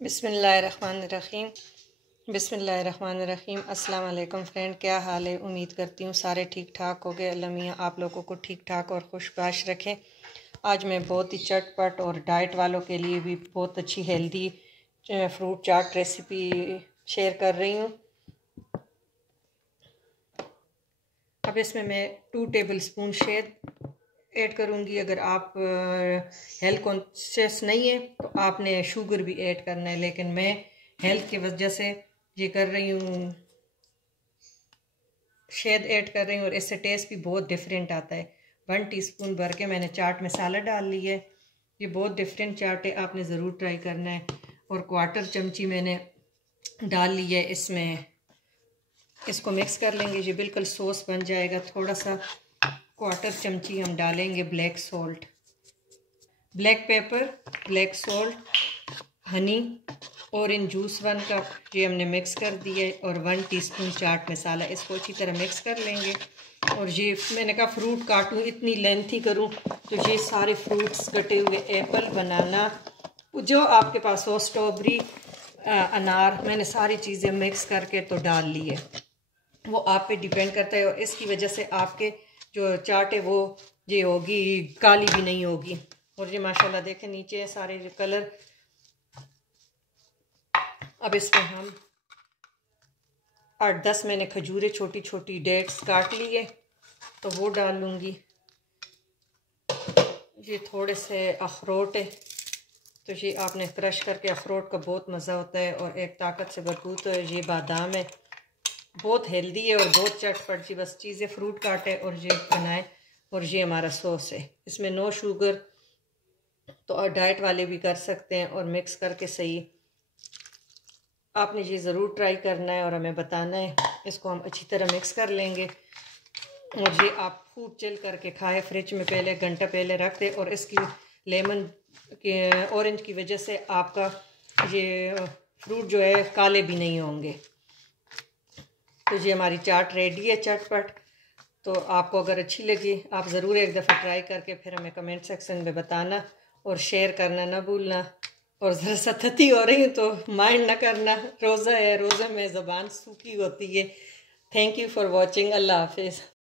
बिस्मिल्लाहिर्रहमानिर्रहीम। बिस्मिल्लाहिर्रहमानिर्रहीम। अस्सलाम वालेकुम फ्रेंड, क्या हाल है? उम्मीद करती हूँ सारे ठीक ठाक हो गए। अल्लाह मियाँ आप लोगों को ठीक ठाक और खुशबाश रखें। आज मैं बहुत ही चटपट और डाइट वालों के लिए भी बहुत अच्छी हेल्दी फ्रूट चाट रेसिपी शेयर कर रही हूँ। अब इसमें मैं 2 टेबल स्पून शहद ऐड करूँगी। अगर आप हेल्थ कॉन्शियस नहीं है तो आपने शुगर भी ऐड करना है, लेकिन मैं हेल्थ की वजह से ये कर रही हूँ, शहद ऐड कर रही हूँ और इससे टेस्ट भी बहुत डिफरेंट आता है। 1 टीस्पून भर के मैंने चाट मसाला डाल ली है। ये बहुत डिफरेंट चाट है, आपने ज़रूर ट्राई करना है। और 1/4 चमची मैंने डाल ली है इसमें। इसको मिक्स कर लेंगे, ये बिल्कुल सॉस बन जाएगा। थोड़ा सा 1/4 चमची हम डालेंगे black salt, black pepper, black salt, Honey, orange juice 1 cup, ये हमने मिक्स कर दिया है। और 1 टीस्पून चाट मसाला, इसको अच्छी तरह मिक्स कर लेंगे। और ये मैंने कहा फ्रूट काटूँ, इतनी लेंथी करूँ, तो ये सारे फ्रूट्स कटे हुए, एप्पल, बनाना, जो आपके पास हो, स्ट्रॉबेरी, अनार, मैंने सारी चीज़ें मिक्स करके तो डाल ली है। वो आप पे डिपेंड करता है और इसकी वजह से आपके जो चाट है वो ये होगी, काली भी नहीं होगी। और ये माशाल्लाह देखें नीचे है सारे कलर। अब इसमें हम 8-10 मैंने खजूरें छोटी छोटी डेट्स काट ली है तो वो डाल लूँगी। ये थोड़े से अखरोट है, तो ये आपने क्रश करके, अखरोट का बहुत मज़ा होता है और एक ताकत से भरपूर तो है। ये बादाम है, बहुत हेल्दी है और बहुत चटपट। जी बस चीज़ें फ्रूट काटे और ये बनाए। और ये हमारा सॉस है, इसमें नो शुगर, तो डाइट वाले भी कर सकते हैं। और मिक्स करके सही, आपने ये ज़रूर ट्राई करना है और हमें बताना है। इसको हम अच्छी तरह मिक्स कर लेंगे और ये आप खूब चिल करके खाएं। फ्रिज में पहले घंटा पहले रख दें। और इसकी लेमन के ऑरेंज की वजह से आपका ये फ्रूट जो है काले भी नहीं होंगे। तो ये हमारी चाट रेडी है चटपट। तो आपको अगर अच्छी लगी, आप ज़रूर एक दफ़ा ट्राई करके फिर हमें कमेंट सेक्शन में बताना और शेयर करना ना भूलना। और ज़रा सतती हो रही हूँ तो माइंड ना करना, रोज़ा है, रोज़ा में ज़बान सूखी होती है। Thank you for watching. अल्लाह हाफिज़।